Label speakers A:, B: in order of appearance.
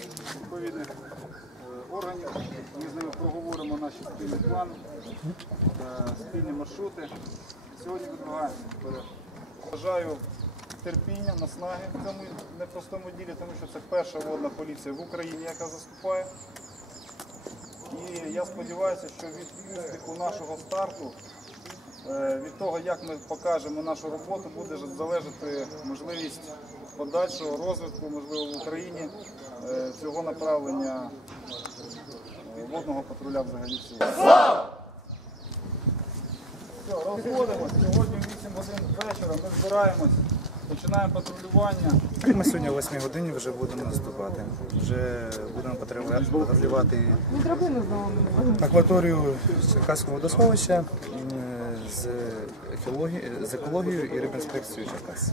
A: відповідних е, органів. Ми з ними проговоримо наші спільні плани, е, спільні маршрути. Сьогодні відбуваємося вперед. Бажаю терпіння, наснаги в цьому непростому ділі, тому що це перша водна поліція в Україні, яка заступає. І я сподіваюся, що від успіху нашого старту, е, від того, як ми покажемо нашу роботу, буде залежати можливість подальшого розвитку, можливо, в Україні цього направлення е, водного патруля взагалі всього. Все, розходимось. Сьогодні в 8 годин вечора ми збираємось, починаємо патрулювання.
B: Ми сьогодні о 8 годині вже будемо наступати. Вже будемо патрулювати, патрулювати акваторію Черкаського водосховища е, з екологією, і рибінспекцією Черкас.